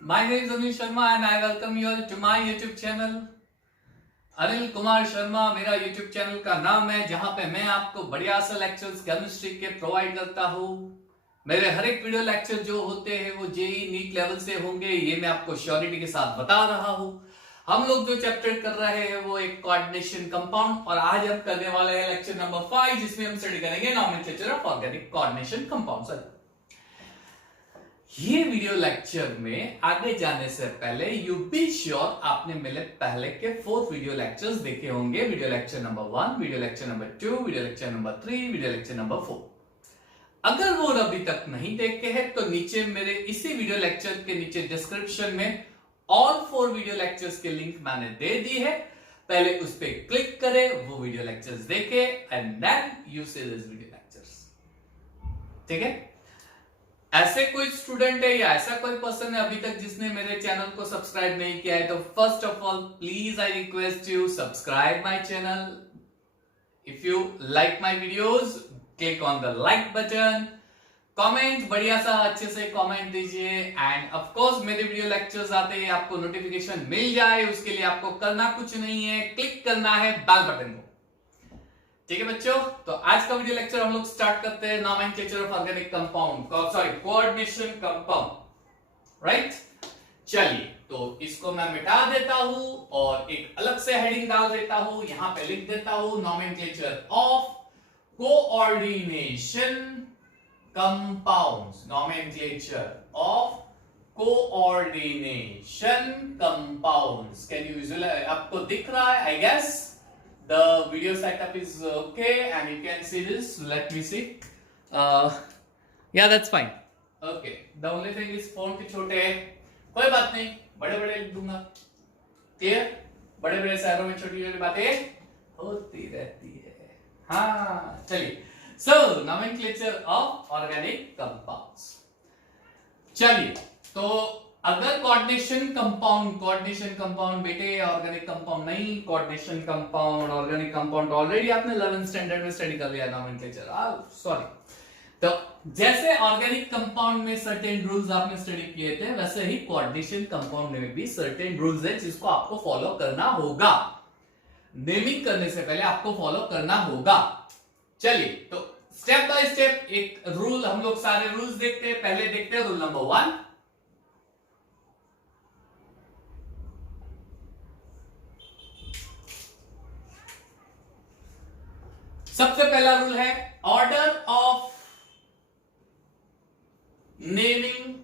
My name is Anil Sharma and I welcome you all to my YouTube channel. Anil Kumar Sharma मेरा YouTube channel का नाम है, जहां पे मैं आपको बढ़िया सा लेक्चर्स केमिस्ट्री के प्रोवाइड करता हूं। मेरे हर एक वीडियो लेक्चर जो होते हैं वो जेई नीट लेवल से होंगे, ये मैं आपको श्योरिटी के साथ बता रहा हूं। हम लोग जो चैप्टर कर रहे हैं वो एक कोऑर्डिनेशन कंपाउंड, और आज हम करने वाले हैं लेक्चर नंबर 5, जिसमें हम स्टडी करेंगे nomenclature of organic coordination compounds. ये वीडियो लेक्चर में आगे जाने से पहले यू बी श्योर आपने मेरे पहले के 4 वीडियो लेक्चर्स देखे होंगे। Video lecture number 1, video lecture number 2, video lecture number 3, video lecture number 4। अगर वो अभी तक नहीं देखे हैं तो नीचे मेरे इसी वीडियो लेक्चर के नीचे डिस्क्रिप्शन में ऑल 4 वीडियो लेक्चर्स के लिंक मैंने दे दी है। पहले उस पर क्लिक करें, वो वीडियो लेक्चर्स देखे and then you see this video lectures. ठीक है? ऐसे कोई स्टूडेंट है या ऐसा कोई पर्सन है अभी तक जिसने मेरे चैनल को सब्सक्राइब नहीं किया है, तो first of all please I request you subscribe my channel. If you like my videos click on the like button, comment बढ़िया सा अच्छे से कमेंट दीजिए, एंड ऑफ कोर्स मेरे वीडियो लेक्चर्स आते हैं आपको नोटिफिकेशन मिल जाए, उसके लिए आपको करना कुछ नहीं है, क्लिक करना है बेल बटन को। ठीक है बच्चों, तो आज का वीडियो लेक्चर हम लोग स्टार्ट करते हैं nomenclature of organic compound, sorry coordination compound, right. चलिए, तो इसको मैं मिटा देता हूं और एक अलग से हेडिंग डाल देता हूं। यहां पे लिख देता हूं nomenclature of coordination compounds, nomenclature of coordination compounds. Can you visualise? आपको दिख रहा है? I guess the video setup is okay and you can see this. Let me see. Yeah, that's fine. Okay, the only thing is font छोटे है, कोई बात नहीं, बड़े बड़े लिख दूंगा। क्लियर? बड़े बड़े शहरों में छोटी छोटी बातें होती रहती है। हाँ, चलिए। So nomenclature of organic compounds। चलिए, तो अगर कोऑर्डिनेशन कंपाउंड बेटे ऑर्गेनिक कंपाउंड नहीं, coordination compound organic compound already आपने 11th स्टैंडर्ड में स्टडी कर लिया नॉमेनक्लेचर, सॉरी। तो जैसे ऑर्गेनिक कंपाउंड में सर्टेन रूल्स आपने स्टडी किए थे, वैसे ही कोऑर्डिनेशन कंपाउंड में भी सर्टेन रूल्स है जिसको आपको फॉलो करना होगा। नेमिंग करने से पहले आपको फॉलो करना होगा। चलिए, तो स्टेप बाय स्टेप एक रूल, हम लोग सारे रूल्स देखते हैं। पहले देखते हैं रूल नंबर 1। सबसे पहला रूल है order of naming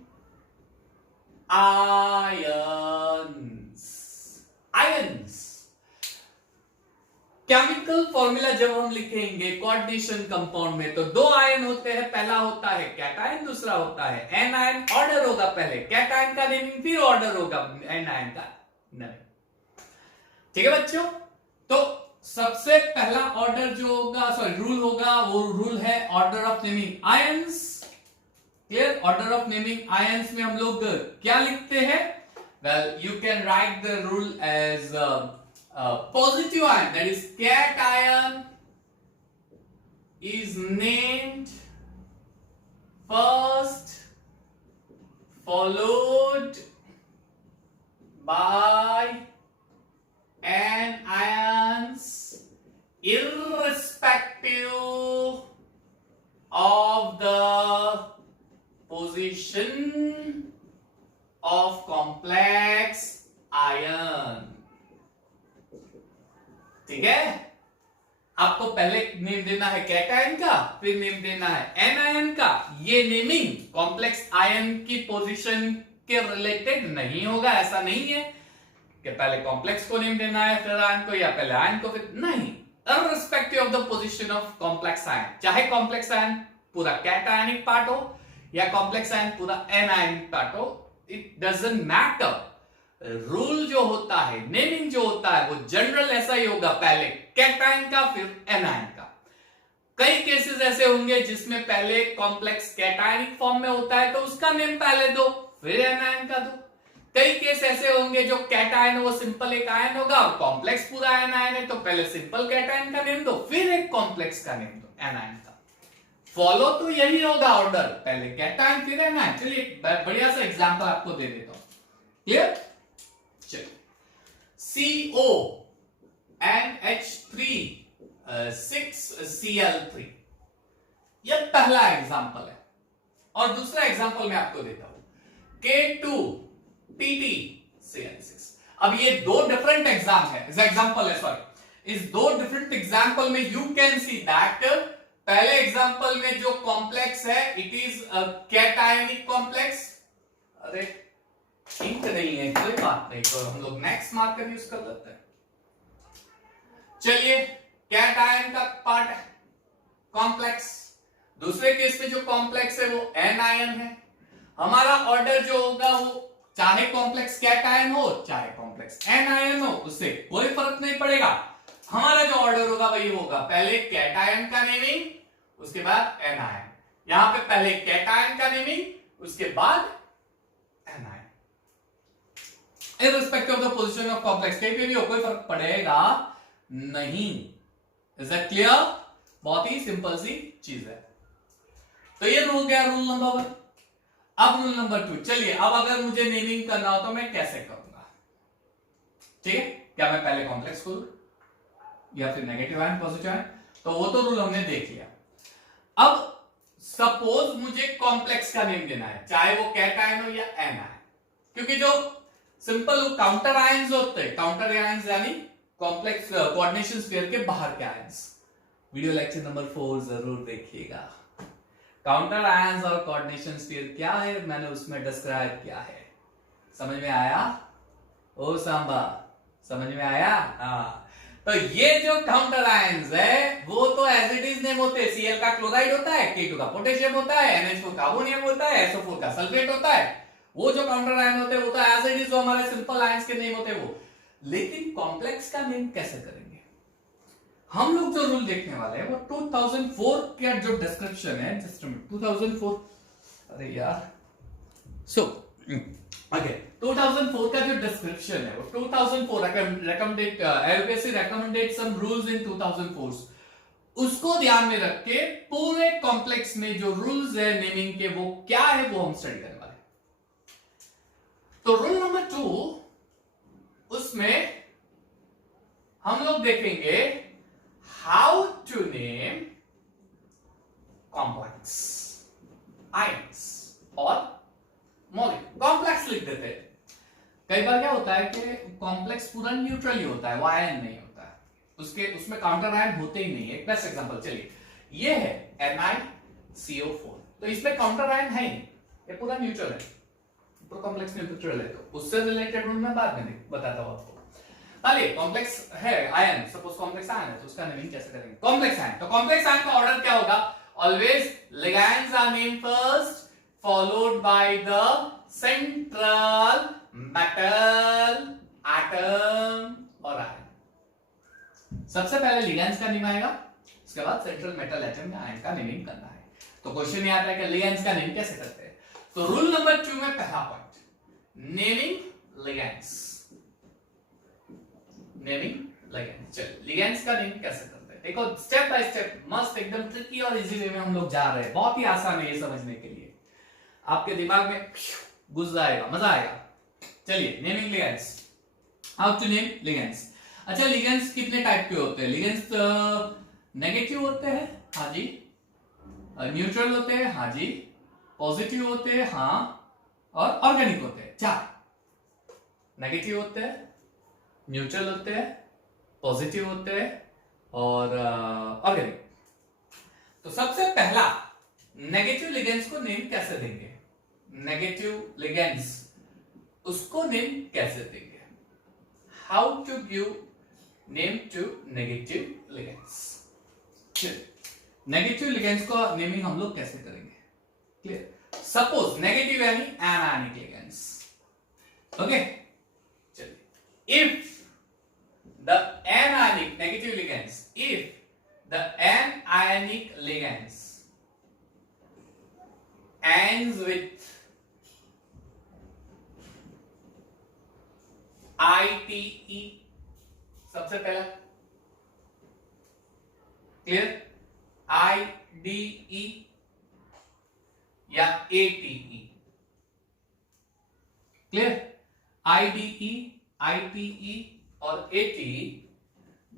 ions. Chemical formula जब हम लिखेंगे कोऑर्डिनेशन कंपाउंड में, तो 2 आयन होते हैं। पहला होता है कैटायन, दूसरा होता है एनायन। ऑर्डर होगा पहले कैटायन का नेमिंग, फिर ऑर्डर होगा एनायन का नेमिंग। ठीक है बच्चों? तो सबसे पहला ऑर्डर जो होगा, सॉरी रूल होगा, वो रूल है order of naming ions. Clear? Order of naming ions में हम लोग क्या लिखते हैं? Well, you can write the rule as positive ion, that is cation is named first followed by anions irrespective of the position of complex ion। ठीक है? आपको पहले नेम देना है कैटायन का, फिर नेम देना है एनायन का। ये नेमिंग कॉम्प्लेक्स आयन की पोजीशन के रिलेटेड नहीं होगा, ऐसा नहीं है कि पहले कॉम्प्लेक्स को नेम देना है फिर आयन को, या पहले आयन को फिर, नहीं। Irrespective of the position of complex ion, चाहे कॉम्प्लेक्स आयन पूरा कैटायनिक पार्ट हो या कॉम्प्लेक्स आयन पूरा एनायनिक पार्ट हो, इट डजंट मैटर। रूल जो होता है, नेमिंग जो होता है, वो जनरल ऐसा ही होगा, पहले कैटायन का फिर एनायन का। कई केसेस ऐसे होंगे जिसमें पहले कॉम्प्लेक्स कैटायनिक फॉर्म में होता है, तो उसका नेम पहले दो, फिर एनायन का दो। कई केस ऐसे होंगे जो कैटायन वो सिंपल एक आयन होगा और कॉम्प्लेक्स पूरा एनायन है, तो पहले सिंपल कैटायन का नेम दो, फिर एक कॉम्प्लेक्स का नेम दो एनायन का। फॉलो तो यही होगा ऑर्डर, पहले कैटायन फिर एनायन। चलिए बढ़िया सा एग्जांपल आपको दे देता हूं। क्लियर? चलिए, CO NH3 6Cl3, यह पहला एग्जांपल है। और दूसरा एग्जांपल मैं आपको देता हूं, K2PtCl6। अब ये दो डिफरेंट एग्जांपल है, सॉरी, इस दो डिफरेंट एग्जांपल में यू कैन सी दैट पहले एग्जांपल में जो कॉम्प्लेक्स है it is a cationic complex. अरे इंक नहीं है, कोई बात नहीं, तो हम लोग नेक्स्ट मार्कर यूज कर लेते हैं। चलिए, कैटायन का पार्ट है कॉम्प्लेक्स। दूसरे केस में जो कॉम्प्लेक्स है वो एनायन है। हमारा ऑर्डर जो होगा वो चाहे कॉम्प्लेक्स कैटायन हो चाहे कॉम्प्लेक्स एनायन हो, उससे कोई फर्क नहीं पड़ेगा। हमारा जो ऑर्डर होगा वही होगा, पहले कैटायन का नेमिंग उसके बाद एनायन। यहां पे पहले कैटायन का नेमिंग उसके बाद anion. Irrespective of the position of complex, कहीं पे भी हो कोई फर्क पड़ेगा नहीं। Is that clear? बहुत ही सिंपल सी चीज है। तो ये हो गया रूल नंबर 1। अब रूल नंबर 2, चलिए अब अगर मुझे नेमिंग करना हो तो मैं कैसे करूंगा? ठीक है, क्या मैं पहले कॉम्प्लेक्स करूं या फिर नेगेटिव आयन पॉजिटिव आयन? तो वो तो रूल हमने देख लिया। अब सपोज मुझे कॉम्प्लेक्स का नेम देना है, चाहे वो कैटायन हो या एनायन, क्योंकि जो सिंपल काउंटर आयंस होते हैं, काउंटर आयंस यानी कॉम्प्लेक्स कोऑर्डिनेशन स्फीयर के बाहर के आयंस। वीडियो लेक्चर नंबर 4 जरूर देखिएगा। काउंटर आयंस और कोऑर्डिनेशन स्फीयर क्या है मैंने उसमें डिस्क्राइब किया है। समझ में आया? ओ सांबा, समझ में आया? हाँ, तो ये जो काउंटर आयंस है वो तो एज इट इज नेम होते हैं। Cl का क्लोराइड होता है, K2 का पोटेशियम होता है, NH4 कार्बोनियम होता है, SO4 का सल्फेट होता है। वो जो काउंटर आयन होते हैं वो तो एज इट इज जो हमारे सिंपल आयंस के नेम होते हैं वो। लेकिन कॉम्प्लेक्स का नेम कैसे करेंगे? हम लोग जो रूल देखने वाले हैं वो 2004 का जो डिस्क्रिप्शन है, जस्ट 2004, अरे यार, सो ओके, 2004 का जो डिस्क्रिप्शन है वो 2004 recommended LBSC recommended some rules in 2004, उसको ध्यान में रख के पूरे कॉम्प्लेक्स में जो रूल्स है नेमिंग के वो क्या है वो हम स्टडी करने वाले। तो रूल नंबर 2, उसमें हम लोग देखेंगे how to name complex ions और मॉलिक्यूल। कॉम्प्लेक्स लिख देते हैं। कई बार क्या होता है कि कॉम्प्लेक्स पूरा न्यूट्रल ही होता है, वो आयन नहीं होता है, उसमें काउंटर आयन होते ही नहीं है। एक बेस्ट एग्जांपल, चलिए ये है NiCO4, तो इसमें काउंटर आयन है ही नहीं, ये पूरा न्यूट्रल है, पूरा कॉम्प्लेक्स न्यूट्रल है। तो उससे रिलेटेड रूल मैं बाद में बताता हूं आपको। चलिए, कॉम्प्लेक्स है आयन, सपोज कॉम्प्लेक्स आयन है तो उसका नेमिंग कैसे करेंगे? कॉम्प्लेक्स आयन, तो कॉम्प्लेक्स आयन का ऑर्डर क्या होगा? Always ligands are named first followed by the central metal atom और आयन। सबसे पहले लिगैंड्स का नेम आएगा, उसके बाद सेंट्रल मेटल एटम या आयन का नेमिंग करना है। तो क्वेश्चन ये आता है कि लिगैंड्स का नेम कैसे करते हैं? तो रूल नंबर 2 में पहला point, naming ligands. Naming ligands, चलिए लिगैंड्स का नेम कैसे करते हैं देखो, स्टेप बाय स्टेप, मस्त एकदम ट्रिकी और इजी वे में हम लोग जा रहे हैं। बहुत ही आसान है ये समझने के लिए, आपके दिमाग में घुस जाएगा, मजा आएगा। चलिए, naming ligands, how to name ligands. अच्छा, लिगेंड्स कितने टाइप के होते हैं? लिगेंड्स नेगेटिव होते हैं, हाँ जी, न्यूट्रल होते हैं, हाँ जी, पॉजिटिव होते हैं, हाँ, और ऑर्गेनिक होते हैं। 4 नेगेटिव होते हैं, न्यूट्रल होते हैं, पॉजिटिव होते हैं और ऑर्गेनिक। तो सबसे पहला नेगेटिव लिगेंड्स को नेम कैसे देंगे? नेगेटिव लिगेंड्स उसको नेम कैसे देंगे? How to give name to negative ligands. Negative ligands को नेमिंग हम लोग कैसे करेंगे? क्लियर? सपोज नेगेटिव यानी एनायनिक लिगेंड्स, ओके। चलिए, if the anionic negative ligands, if the anionic ligands ends with ITE, सबसे पहला, क्लियर? IDE या ATE, क्लियर? IDE, ITE और ATE,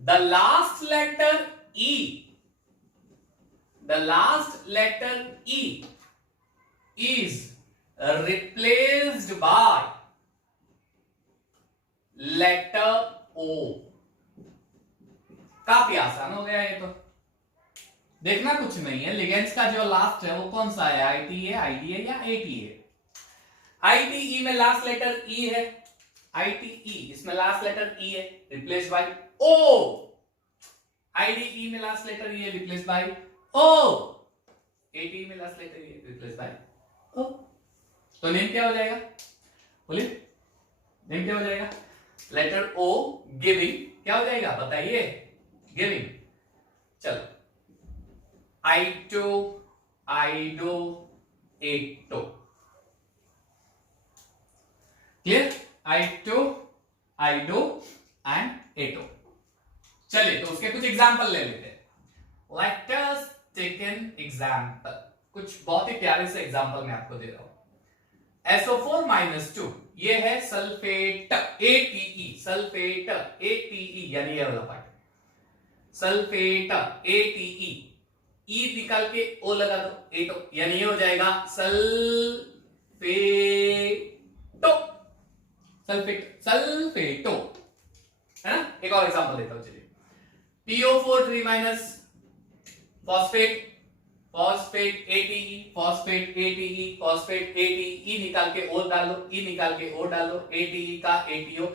the last letter E, the last letter E is replaced by letter O। काफी आसान हो गया ये तो, देखना कुछ नहीं है, लिगेंड्स का जो लास्ट है वो कौन सा है, ITA, IDA या ATA। ITE में लास्ट लेटर E है, ITE इसमें लास्ट लेटर E है, रिप्लेस बाय O। IDE में लास्ट लेटर E है, रिप्लेस बाय O। ATE में लास्ट लेटर E है, रिप्लेस बाय O। तो नेम क्या हो जाएगा, बोलिए नेम क्या हो जाएगा, लेटर O गिविंग क्या हो जाएगा बताइए, गिविंग। चलो आइटो, आइडो, एटो, क्लियर, आइटो, आइडो एंड एटो। चलिए तो उसके कुछ एग्जांपल ले लेते हैं। Let us take an example, कुछ बहुत ही प्यारे से एग्जांपल मैं आपको दे रहा हूं। SO4-2 ये है सल्फेट, ATE, सल्फेट ATE यानी ये वाला पार्ट, सल्फेट ATE, E निकाल के O लगा दो, एटो यानी ये हो जाएगा सल्फेटो, सल्फेट, सल्फेटो, है ना। एक और एग्जांपल देता हूं, चलिए PO4 phosphate, phosphate ATE, phosphate ATE, phosphate ATE, निकाल के O डालो, E निकाल के O डालो, ATE का ATO,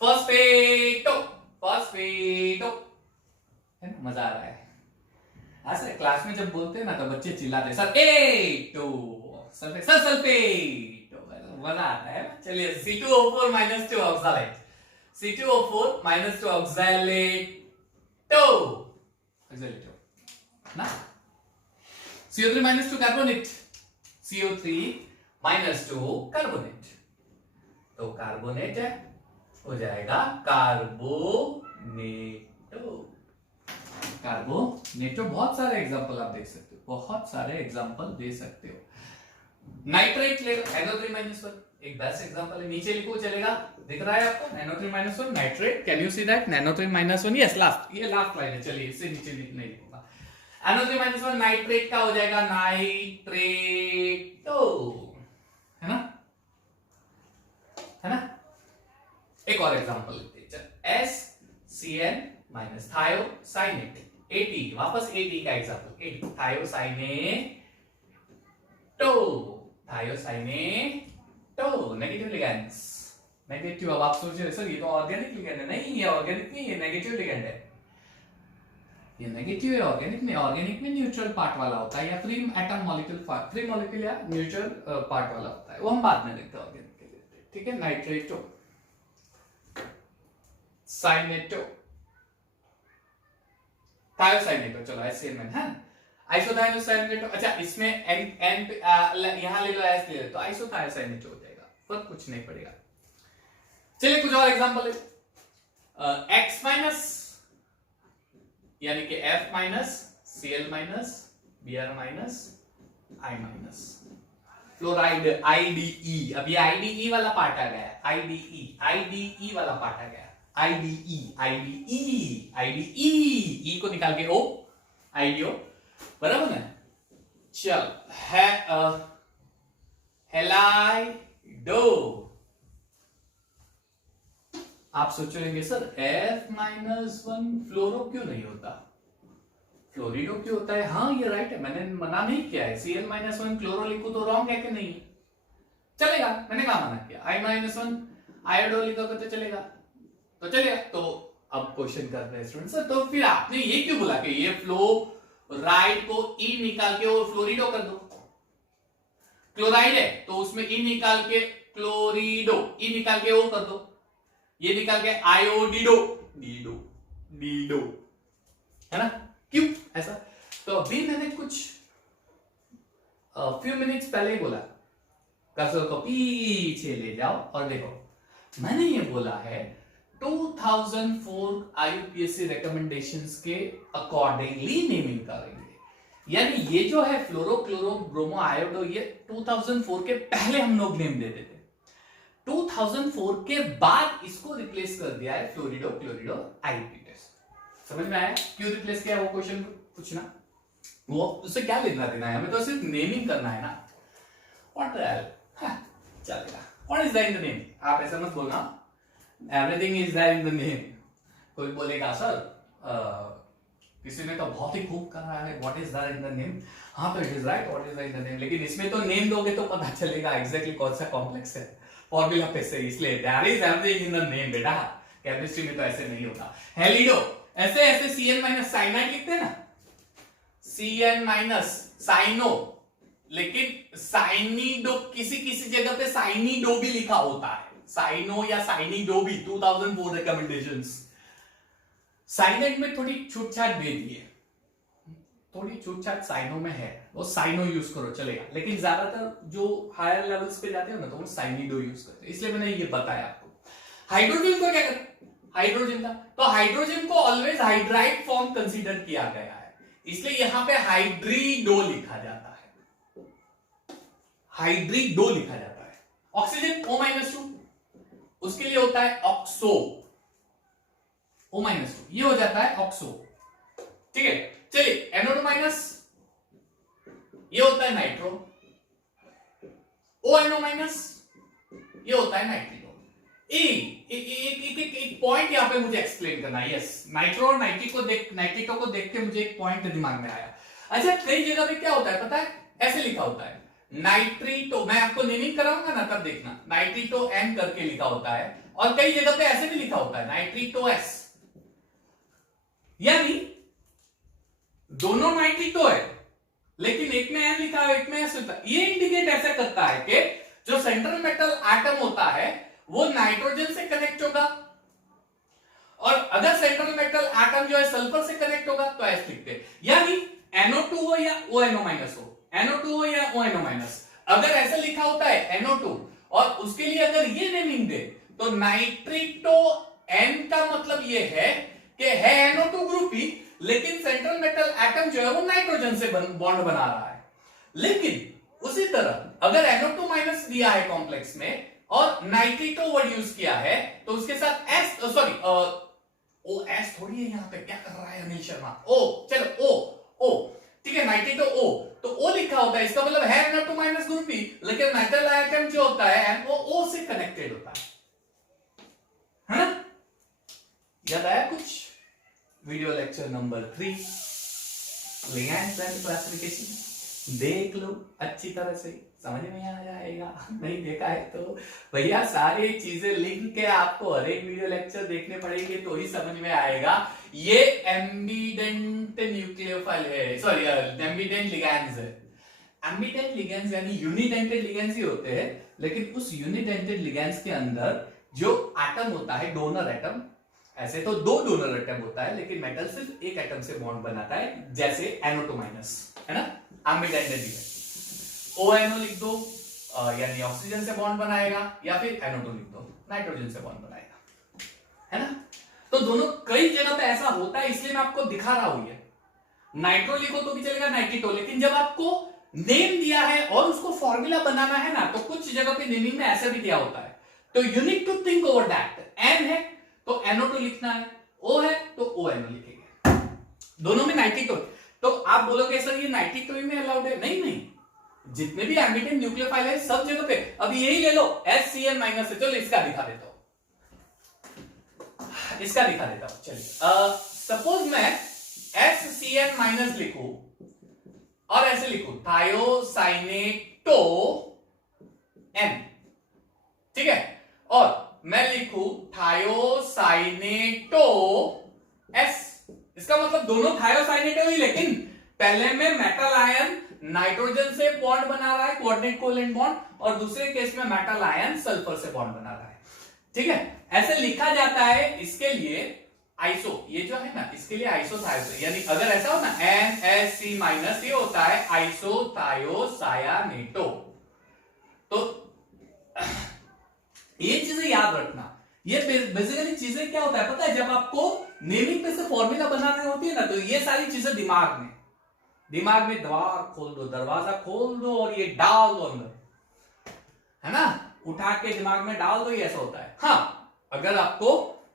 फॉस्फेटो, फॉस्फेटो, है ना, मजा आ रहा है। ऐसे क्लास में जब बोलते हैं ना तो बच्चे चिल्लाते हैं सर एटो, सल्फेट, सर सल्फेटो, मजा आता है। चलिए C2O4-2 ऑक्सालेट, C2O4-2 ऑक्सालेटो, ऑक्सालेटो ना। CO3-2 कार्बोनेट, CO3-2 कार्बोनेट, तो कार्बोनेट है हो जाएगा कार्बोनेटो, कार्बोनेटो। बहुत सारे एग्जांपल आप देख सकते हो, बहुत सारे एग्जांपल दे सकते हो। नाइट्रेट ले लो, NO3-1, एक बेस्ट एग्जांपल है, नीचे लिखो चलेगा, दिख रहा है आपको NO3-1 nitrate, can you see that, NO3-1, yes last, ये लास्ट लाइन है, चलिए इससे नीचे नहीं लिखूंगा। NO3-1 नाइट्रेट का हो जाएगा नाइट्रेटो, है ना, है ना। एक और एग्जांपल लेते हैं, चल SCN- थायोसाइनेट, AT, वापस AT का example, thiocyanato, thiocyanato, negative ligands, negative. अब आप सोच रहे सर ये तो ऑर्गेनिक लिगेंड है, नहीं ये ऑर्गेनिक नहीं, ये नेगेटिव लिगेंड है, ये नेगेटिव है, ऑर्गेनिक में, ऑर्गेनिक में न्यूट्रल पार्ट वाला होता है या free atom molecule part, free molecule या न्यूट्रल पार्ट वाला होता है, वो हम बाद में देखते हैं ऑर्गेनिक के लिए, ठीक है। नाइट्रेटो, साइनेटो, थायोसाइनेटो, चलो SCN में है, आइसोथायोसाइनेटो, अच्छा इसमें एन यहां ले लो, एस ले लो, तो आइसोथायोसाइनेटो हो जाएगा, फर्क कुछ नहीं पड़ेगा। चलिए कुछ और एग्जांपल है, X- यानी कि F-, Cl-, Br-, I-, fluoride IDE, अब ये IDE वाला पार्ट आ गया, IDE वाला पार्ट आ गया, IDE, E को निकाल के O, IDO, बराबर ना। चल है हेलाइडो, आप सोचेंगे सर F-1 फ्लोरो क्यों नहीं होता, फ्लोरिडो क्यों होता है, हाँ ये राइट है, मैंने मना नहीं किया है, Cl-1 क्लोरो लिखूं तो रॉन्ग है कि नहीं, चलेगा, मैंने कहा मना किया। I-1 आयोडो लिखोगे तो चलेगा, तो चलेगा। तो अब क्वेश्चन कर रहे हैं स्टूडेंट सर, तो फिर आपने ये क्यों बोला कि ये फ्लोराइड को E निकाल के और फ्लोरिडो कर दो, क्लोराइड है तो उसमें E निकाल के क्लोरिडो, E निकाल के O कर दो, ये निकाल के आयोडिडो, डीडो, है ना, क्यों ऐसा। तो अभी मैंने कुछ फ्यू मिनट्स पहले ही बोला, कर्सर को पीछे ले जाओ और देखो, मैंने ये बोला है 2004 IUPAC रिकमेंडेशंस के अकॉर्डिंगली नेमिंग करेंगे, यानी ये जो है फ्लोरो क्लोरो ब्रोमो आयोडो, ये 2004 के पहले हम लोग नेम दे देते, 2004 के बाद इसको रिप्लेस कर दिया है फ्लोरिडो क्लोरिडो आईपीटेस। समझ में आया क्यों रिप्लेस किया? वो क्वेश्चन पूछना, वो उससे क्या लेना देना है, हमें तो सिर्फ नेमिंग करना है ना। व्हाट द हेल, चलेगा। What is there in the name? आप ऐसा मत बोलना everything is there in the name. कोई बोलेगा सर किसी ने तो बहुत ही खूब कर रहा है, what is there in the name? हाँ तो it is right, what is there in the name, लेकिन इसमें तो नेम दोगे तो पता चलेगा एग्जैक्टली कौन सा कॉम्प्लेक्स है फॉर्मूला पे से, इसलिए there is everything in the name. बेटा केमिस्ट्री में तो ऐसे नहीं होता। हेलिडो ऐसे ऐसे Cn माइनस साइनाइड लिखते हैं ना, Cn माइनस साइनो, लेकिन साइनिडो किसी किसी जगह पे साइनिडो भी लिखा होता है, साइनो या साइनिडो भी। 2004 रिकमेंडेशंस। साइनाइड में थोड़ी छूटछाट दे दी है, थोड़ी छूटछाट साइनो में है, वो साइनो यूज करो चलेगा, लेकिन ज्यादातर जो हायर लेवल्स पे जाते हो ना तो वो साइनिडो यूज करते हैं, इसलिए मैंने ये बताया आपको। हाइड्रोजन को क्या करते? हाइड्रोजन का तो हाइड्रोजन को ऑलवेज हाइड्राइड फॉर्म कंसीडर किया गया है, इसलिए यहां पे हाइड्रीडो लिखा जाता है, हाइड्रीडो लिखा जाता है। ऑक्सीजन O-2 उसके लिए होता है ऑक्सो, O-2 ये हो जाता है ऑक्सो, ठीक है। चलिए NO2- ये होता है नाइट्रो, ONO- ये होता है नाइट्रिनो। एक पॉइंट यहां पे मुझे एक्सप्लेन करना है। यस, नाइट्रो और नाइट्रिको को देख के मुझे एक पॉइंट दिमाग में आया। अच्छा, कई जगह पे क्या होता है पता है, ऐसे लिखा होता है नाइट्रिटो, मैं आपको नेमिंग कराऊंगा ना तब देखना, नाइट्रिटो N करके लिखा होता है, और कई जगह पे ऐसे भी लिखा होता है नाइट्रिटो S, यानी दोनों नाइट्रिटो है लेकिन एक में N लिखा है एक में S लिखा है। ये इंडिकेट ऐसा करता है कि जो सेंट्रल मेटल एटम होता है वो नाइट्रोजन से कनेक्ट होगा, और अगर सेंट्रल मेटल एटम जो है सल्फर से कनेक्ट होगा तो S लिखते हैं, यानी NO2 हो या ONO- हो, NO2 हो या ONO-, अगर ऐसा लिखा होता है NO2 और उसके लिए अगर ये नेमिंग दे तो नाइट्रिटो N का मतलब ये है कि है NO2 ग्रुप ही, लेकिन सेंट्रल मेटल एटम जो है वो नाइट्रोजन से बॉन्ड बना रहा है। लेकिन उसी तरह अगर NO2- दिया है कॉम्प्लेक्स में और नाइट्रिटो वर्ड यूज किया है तो उसके साथ S, सॉरी OS थोड़ी है यहाँ पे, क्या कर रहा है अनिल शर्मा, O, चलो O, ठीक है, नाइट्रिटो O, तो O लिखा होता है, इसका मतलब है NO2- ग्रुप ही, लेकिन मेटल एटम जो होता है वो O से कनेक्टेड होता है ना? याद आया कुछ? Video lecture number 3 ligands and classification देख लो अच्छी तरह से, समझ में आ जाएगा। नहीं देखा है तो भैया सारी चीजें लिख के आपको हर एक वीडियो लेक्चर देखने पड़ेंगे तो ही समझ में आएगा। ये एम्बिडेंट न्यूक्लियोफाइल है, सॉरी एम्बिडेंट लिगैंड्स है। एम्बिडेंट लिगैंड्स यानी यूनिडेंटेड लिगैंड्स ही होते हैं, लेकिन उस यूनिडेंटेड लिगैंड्स के अंदर जो एटम होता है डोनर एटम, ऐसे तो 2 डोनर एटम होता है लेकिन मेटल सिर्फ एक एटम से बॉन्ड बनाता है, जैसे NO2- है ना, एम्बिडेंटेड लिगैंड। ONO लिख दो यानी ऑक्सीजन से बॉन्ड बनाएगा, या फिर NO2 लिख दो नाइट्रोजन से बॉन्ड बनाएगा, है ना। तो दोनों कई जगह पे ऐसा होता है, इसलिए मैं आपको दिखा रहा हूं। ये नाइट्रो लिखो तो भी चलेगा, नाइट्रिटो, लेकिन जब आपको नेम दिया है और उसको फॉर्मूला बनाना है ना तो कुछ जगह पे नेमिंग में ऐसा भी दिया होता है, तो you need to think over that. N है तो NO2 लिखना है, O है तो ONO लिखेंगे, दोनों में नाइट्रिटो। तो आप बोलोगे सर ये नाइट्रिटो में अलाउड है? नहीं नहीं, जितने भी एम्बिडेंट न्यूक्लियोफाइल है सब जगह पे, अभी यही ले लो SCN- है, चलो इसका दिखा देता हूं, इसका दिखा देता हूं। चलिए सपोज मैं SCN- लिखूं और ऐसे लिखूं थायोसाइनेटो N, ठीक है, और मैं लिखूं थायोसाइनेटो S, इसका मतलब दोनों थायोसाइनेटो ही, लेकिन पहले में मेटल आयन नाइट्रोजन से बॉन्ड बना रहा है, कोऑर्डिनेट कोवेलेंट बॉन्ड, और दूसरे केस में मेटल आयन सल्फर से बॉन्ड बना रहा है, ठीक है। ऐसे लिखा जाता है, इसके लिए आइसो, ये जो है ना इसके लिए आइसो थायोसो, यानी अगर ऐसा हो ना NSC- ये होता है आइसो थायोसायानेटो। तो ये चीजें याद रखना। ये बेसिकली चीजें क्या होता है पता है, जब आपको नेमिंग पे से फॉर्मूला बनानी होती है ना तो ये सारी चीजें दिमाग में द्वार खोल दो, दरवाजा खोल दो और ये डाल दो अंदर, है ना, उठा के दिमाग में डाल दो, ये ऐसा होता है। हाँ, अगर आपको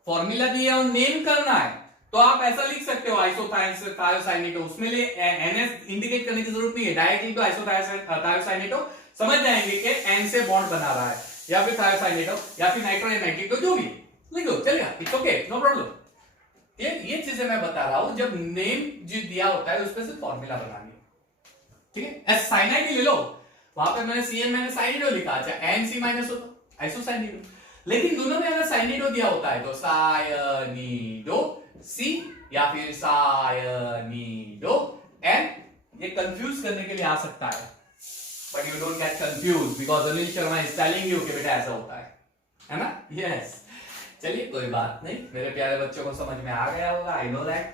फॉर्मूला दिया और नेम करना है तो आप ऐसा लिख सकते हो आइसोथायोसाइनेटो, उसमें लिए एनएस इंडिकेट करने की जरूरत नहीं है, डायरेक्टली तो आइसोथायोसाइनेटो समझ जाएंगे कि एन से बॉन्ड बना रहा है, या फिर थायोसाइनेटो या फिर नाइट्रो या नाइट्रिक, जो भी लिखो चलेगा, इट्स ओके, नो प्रॉब्लम। ये चीजें मैं बता रहा हूं, जब नेम जो दिया होता है उसमें से फॉर्मूला बनानी है, ठीक है। साइनाइड ही ले लो, वहां पे मैंने CN मैंने साइनिडो लिखा, अच्छा NC माइनस हो तो आइसोसाइनिडो, लेकिन दोनों में अगर साइनिडो दिया होता है तो सायनिडो C या फिर सायनिडो N, ये कंफ्यूज करने के लिए आ सकता है, but you don't get confuse because Anil Sharma is telling you कि बेटा ऐसा होता है ना। यस, चलिए कोई बात नहीं, मेरे प्यारे बच्चों को समझ में आ गया होगा, आई नो दैट।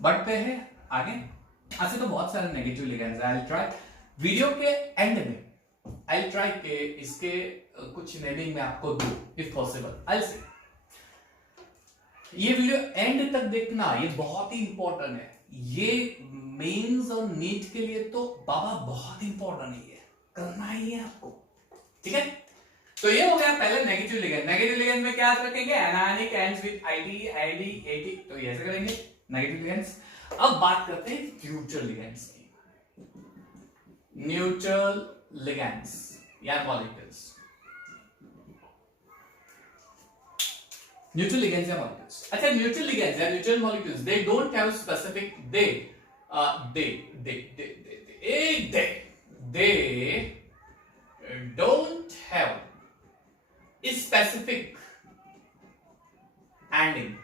बढ़ते हैं आगे। ऐसे तो बहुत सारे नेगेटिव लिगेंड्स हैं, आई विल ट्राई वीडियो के एंड में, आई विल ट्राई के इसके कुछ नेमिंग में आपको दूं if possible, I will see. ये वीडियो एंड तक देखना, ये बहुत ही इंपॉर्टेंट है, ये मेंस और नीट के लिए तो बाबा बहुत इंपॉर्टेंट है, ये करना ही है आपको, ठीक है। तो ये हो गया पहले नेगेटिव लिगेंड। नेगेटिव लिगेंड में क्या रखेंगे, anionic ends with ID ID eighty, तो ये ऐसे करेंगे नेगेटिव लिगेंड्स। अब बात करते हैं न्यूट्रल लिगेंड्स की। न्यूट्रल लिगेंड्स या मॉलिक्यूल्स, न्यूट्रल लिगेंड्स या मॉलिक्यूल्स। अच्छा, न्यूट्रल लिगेंड्स या neutral molecules, they don't have specific, they don't have specific ending,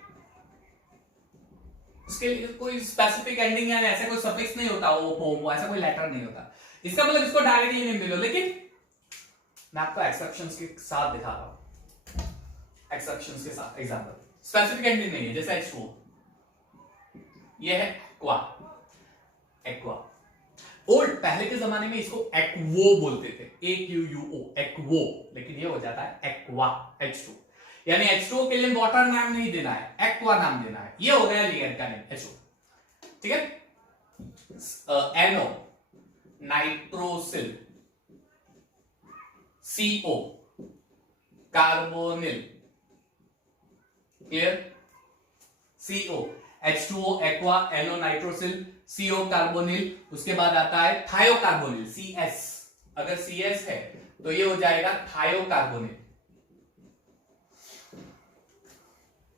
उसके लिए कोई स्पेसिफिक एंडिंग या ऐसा कोई सफिक्स नहीं होता, वो ऐसा कोई लेटर नहीं होता, इसका मतलब इसको डायरेक्टली नहीं मिलो। लेकिन मैं आपको एक्सेप्शंस के साथ दिखा रहा हूं, एक्सेप्शंस के साथ एग्जांपल। स्पेसिफिक एंडिंग नहीं है, जैसे H2O, ये है एक्वा। ओल्ड पहले के जमाने में इसको एक्वो बोलते थे, AQUO एक्वो, लेकिन ये हो जाता है एक्वा H2, यानी H2O के लिए वाटर नाम नहीं देना है, एक्वा नाम देना है। ये हो गया लिगेंड का नेम H2, ठीक है। NO nitrosyl, CO carbonyl, clear, CO H2O aqua, NO nitrosyl, CO carbonyl, उसके बाद आता है थायोकार्बोनिल CS, अगर CS है तो ये हो जाएगा थायोकार्बोनिल,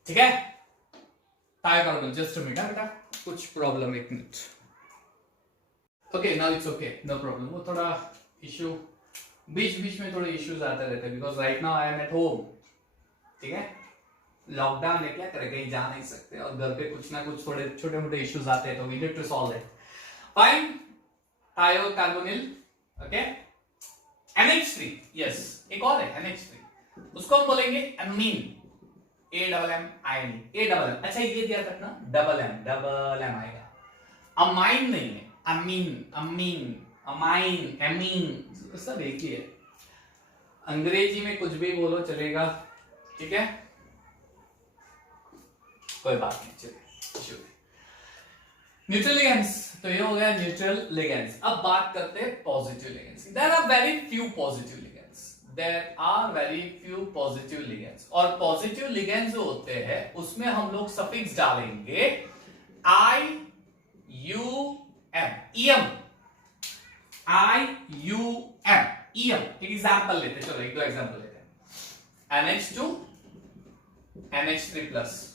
ठीक है। थायोकार्बोनिल, जस्ट अ मिनट बेटा, कुछ प्रॉब्लम, एक minute. Okay, now it's okay, no problem. वो थोड़ा इश्यू, बीच बीच में थोड़े इश्यूज आते रहते हैं, because right now I am at home, ठीक है। लॉकडाउन है, क्या करें, कहीं जा नहीं सकते, और घर पे कुछ ना कुछ थोड़े छोटे मोटे इश्यूज आते हैं, तो we need to solve it. Fine, thiocarbonyl, okay. NH3, yes, एक और है NH3, उसको हम बोलेंगे अमीन, AMMINE, अच्छा ये ध्यान रखना, डबल एम आएगा, अमाइन नहीं है, अमीन, एमीन सब एक ही है, अंग्रेजी में कुछ भी बोलो चलेगा, ठीक है, कोई बात नहीं, चलिए। न्यूट्रल लिगेंड्स, तो ये हो गया न्यूट्रल लिगेंड्स। अब बात करते हैं positive ligands. There are very few positive ligands, और पॉजिटिव लिगेंड्स जो होते हैं उसमें हम लोग सफिक्स डालेंगे IUM, एक एग्जांपल लेते, चलो एक दो एग्जांपल लेते हैं। NH2, NH3+,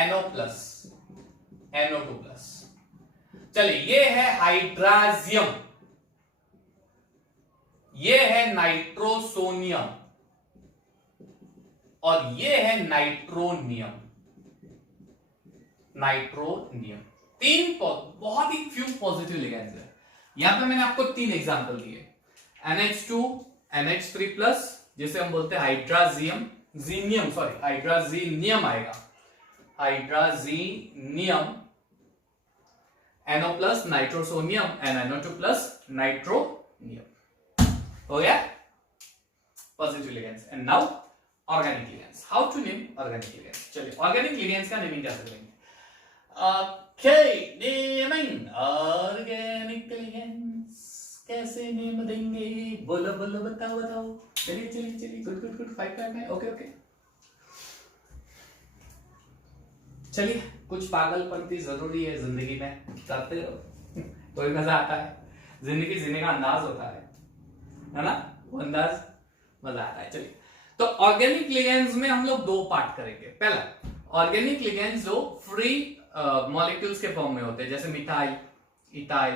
NO+, NO2+, चलिए ये है हाइड्राजियम, ये है नाइट्रोसोनियम, और ये है नाइट्रोनियम। तीन बहुत ही फ्यू पॉजिटिव लिगेंड्स है। यहां पे मैंने आपको तीन एग्जांपल दिए, NH2, NH3+, जिसे हम बोलते हैं हाइड्राजियम, हाइड्राजीनियम आएगा, hydrazinium, NO+, nitrosonium, and NO2+, nitronium. हो गया positive ligands. And now organic ligands, how to name organic ligands. चलिए ऑर्गेनिक लिगेंड्स का नेमिंग कैसे करेंगे। ओके, नेमिंग ऑर्गेनिक लिगेंड्स, कैसे नेम देंगे, बोलो बोलो, बताओ बताओ। चलिए चलिए चलिए, good good good, 5 okay okay. चलिए, कुछ पागलपंती जरूरी है जिंदगी में, करते रहो, कोई मजा आता है। जिंदगी जीने का अंदाज होता है ना, वो अंदाज मजा आता है। चलिए, तो ऑर्गेनिक लिगेंड्स में हम लोग 2 पार्ट करेंगे। पहला, ऑर्गेनिक लिगेंड्स जो फ्री मॉलिक्यूल्स के फॉर्म में होते हैं, जैसे methyl, ethyl,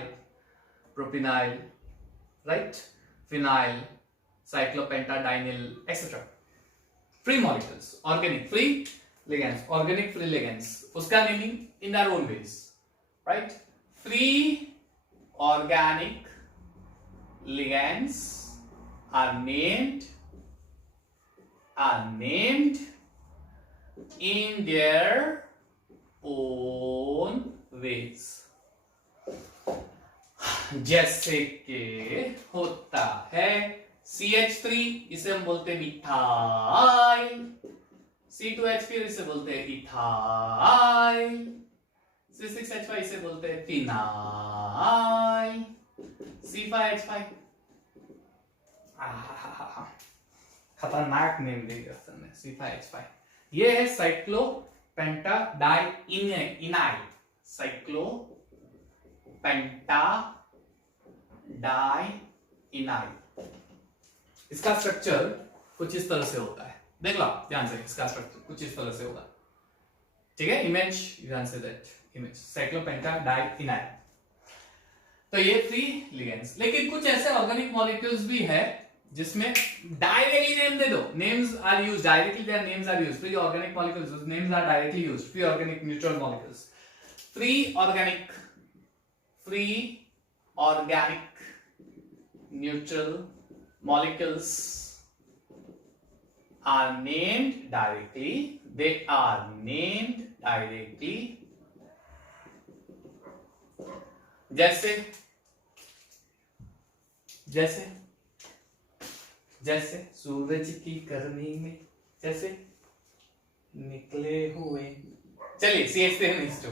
propynyl, right, phenyl, cyclopentadienyl etcetera. Free molecules, organic free ligands, organic free ligands, उसका naming in their own ways, right? Free organic ligands are named in their own ways. जैसे कि होता है CH3, इसे हम बोलते हैं methyl, C2H4 इसे बोलते हैं इथाइल, C6H5 इसे बोलते हैं फिनाइल, C5H5 खतरनाक नेम दे दिया सबने, C5H5। ये है साइक्लोपेंटाडाइइनाइल, साइक्लोपेंटाडाइइनाइल। इसका स्ट्रक्चर कुछ इस तरह से होता है, देख लो ध्यान से, इसका स्ट्रक्चर कुछ इस तरह से होगा, ठीक है। इमेज, ध्यान से दैट इमेज, साइक्लोपेंटाडाइइनाइल। तो ये फ्री लिगेंड्स, लेकिन कुछ ऐसे ऑर्गेनिक मॉलिक्यूल्स भी है जिसमें डायरेक्टली नेम दे दो, names are used directly, their names are used, free organic molecules, those names are directly used, free organic neutral molecules, free organic neutral molecules are named directly, they are named directly, जैसे जैसे जैसे सूरज की गर्मी में जैसे निकले हुए। चलिए CH3NH2,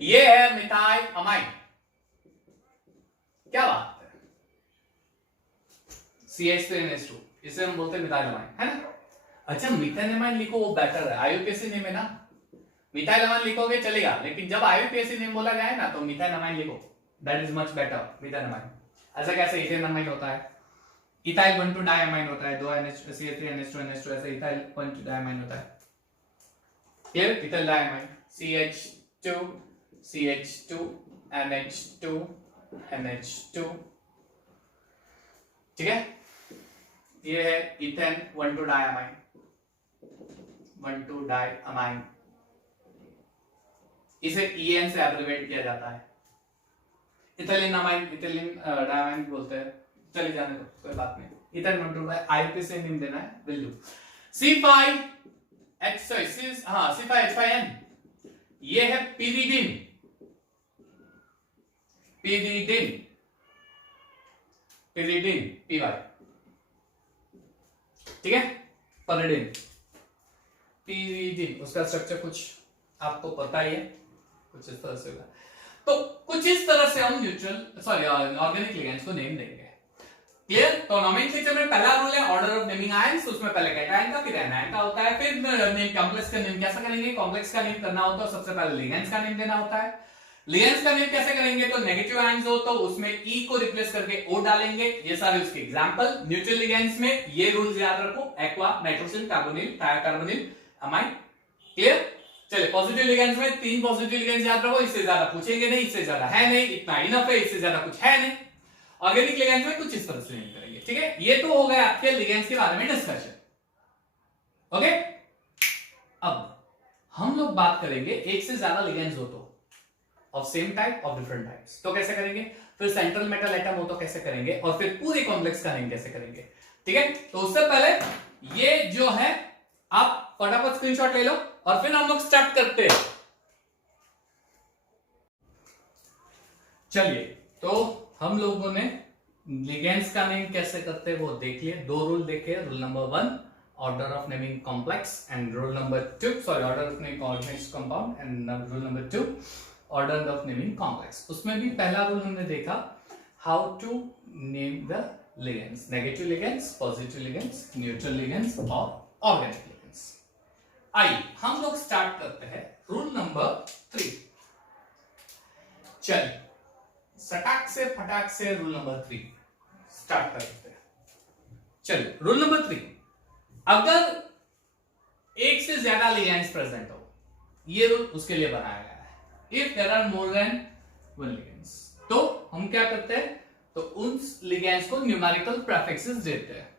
ये है मिथाइल अमाइन, क्या बात है, CH3NH2, इसे हम बोलते हैं मिथाइल अमाइन, है ना। अच्छा, मिथाइल अमाइन लिखो वो बेटर है, IUPAC नेम है ना, मिथाइल अमाइन लिखोगे चलेगा, लेकिन जब IUPAC नेम बोला गया है ना, तो मिथाइल अमाइन लिखो, that is much better, methyl amine. ऐसा कैसे इथेन अमाइन होता है, इथाइल 1,2 डायमाइन होता है, 2 CH3NH2NH2, ऐसे इथाइल 1,2 डायमाइन होता है, clear, ethyl diamine, CH2 NH2 NH2, ठीक है। ये है इथेन 1,2 डायमाइन, 1,2 डायमाइन, इसे EN से एब्रिविएट किया जाता है। इथिलीन अमाइन, इथिलीन डायमाइन बोलते हैं, चलिए जाने दो, कोई बात नहीं। इथेन 1,2 IUPAC से नेम देना है, विल डू। C5H5N, ये है पिरिडिन, पिरिडिन, पिरिडिन, PY, ठीक है, पिरिडिन, पिरिडिन, उसका स्ट्रक्चर कुछ आपको पता ही है, कुछ इस तरह से होगा। तो कुछ इस तरह से हम ऑर्गेनिक लिगेंड्स को नेम देंगे, क्लियर। तो नोमेनक्लेचर में पहला रूल है ऑर्डर ऑफ नेमिंग आयंस, उसमें पहले कैटायन का फिर एनायन का होता है, फिर नेम कॉम्प्लेक्स का नेम कैसे करेंगे, कॉम्प्लेक्स का नेम करना होता है सबसे पहले लिगेंड्स का नेम देना होता है। लिगेंड्स का नेम कैसे करेंगे, तो नेगेटिव आयंस हो तो उसमें E को रिप्लेस करके O डालेंगे, ये सारे उसके एग्जांपल। न्यूट्रल लिगेंड्स में ये रूल्स याद रखो, aqua, nitrosyl, carbonyl, thiocarbonyl, amine, clear. चलिए, पॉजिटिव लिगेंड्स में 3 पॉजिटिव लिगेंड्स याद रखो, इससे ज्यादा पूछेंगे नहीं, इससे ज्यादा है नहीं, इतना इनफ है, इससे ज्यादा कुछ है नहीं। ऑर्गेनिक लिगेंड्स में कुछ इस तरह से नेम करेंगे, ठीक है। ये तो हो गया आपके लिगेंड्स के बारे में डिस्कशन, ओके। अब हम लोग बात करेंगे एक से ज्यादा लिगेंड्स हो तो, of same type of different types, तो कैसे करेंगे, फिर सेंट्रल मेटल एटम हो तो कैसे करेंगे, और फिर पूरे कॉम्प्लेक्स का नेम कैसे करेंगे, ठीक है। तो उससे पहले ये जो है आप फटाफट स्क्रीनशॉट ले लो और फिर हम लोग स्टार्ट करते हैं। चलिए, तो हम लोगों ने लिगेंड्स का नेम कैसे करते हैं वो देख लिए, 2 रूल देखे, rule number 1 order of naming complex and rule number 2 order of naming organic compound and rule number 2 order of naming complex. उसमें भी पहला रूल हमने देखा how to name the ligands, negative ligands, positive ligands, neutral ligands और organic ligands। आइए हम लोग start करते हैं रूल नंबर 3। चलिए सटाक से फटाक से रूल नंबर 3 स्टार्ट करते हैं। चलिए रूल नंबर 3, अगर एक से ज्यादा लिगेंड्स प्रेजेंट हो, ये रूल उसके लिए बनाया गया है। If there are more than one ligands, तो हम क्या करते हैं, तो उन लिगेंड्स को न्यूमेरिकल प्रीफिक्सेस देते हैं।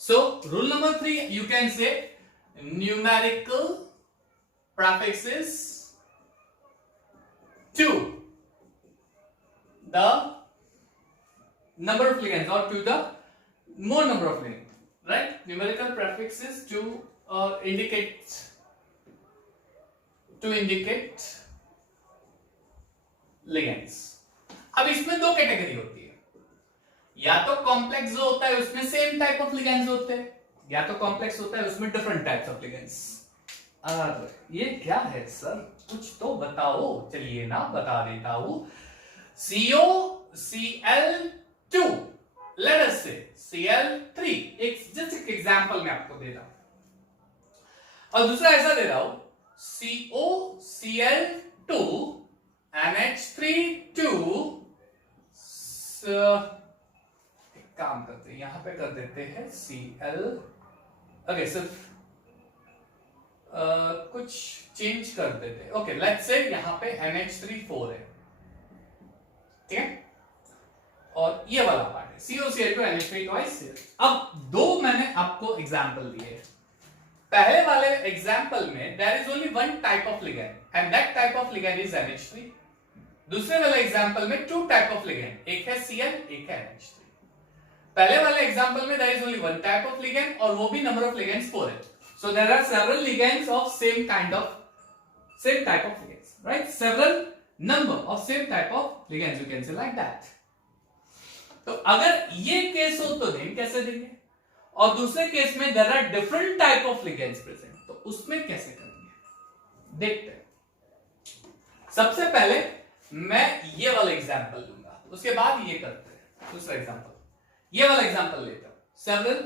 So rule number 3 you can say numerical prefixes to the number of ligands or to the more number of ligands, right? Numerical prefixes to indicate ligands। अब इसमें दो कैटेगरी होती है, या तो कॉम्प्लेक्स जो होता है उसमें सेम टाइप ऑफ लिगेंड्स होते हैं, या तो कॉम्प्लेक्स होता है उसमें डिफरेंट टाइप्स ऑफ लिगेंड्स। ये क्या है सर, कुछ तो बताओ। चलिए ना बता देता हूं। COCl2, let us say Cl3, just एक एग्जांपल मैं आपको दे रहा हूं, और दूसरा ऐसा दे रहा हूं COCl2 NH3 2। एक काम करते हैं, यहां पे कर देते हैं Cl, ओके सिर्फ कुछ चेंज कर देते हैं। ओके लेट्स से यहां पे NH3 4 है, ठीक है, और ये वाला पार्ट है COCl2 NH3 ट्वाइस। अब दो मैंने आपको एग्जांपल दिए। पहले वाले एग्जांपल में there is only one type of ligand and that type of ligand is NH3। दूसरे वाले एग्जांपल में टू टाइप ऑफ लिगेंड, एक है Cl, एक है NH3। पहले वाले एग्जांपल में there is only one type of ligand और वो भी नंबर ऑफ लिगेंड्स 4 है। So there are several ligands of same type of ligands, right? Several number of same type of ligands, you can say like that। तो अगर ये case हो तो name कैसे देंगे, और दूसरे केस में there are different type of ligands present, तो उसमें कैसे करेंगे देखते हैं। सबसे पहले मैं ये वाला एग्जांपल लूंगा, उसके बाद ये करते हैं दूसरा एग्जांपल। ये वाला एग्जांपल लेता हूं। several,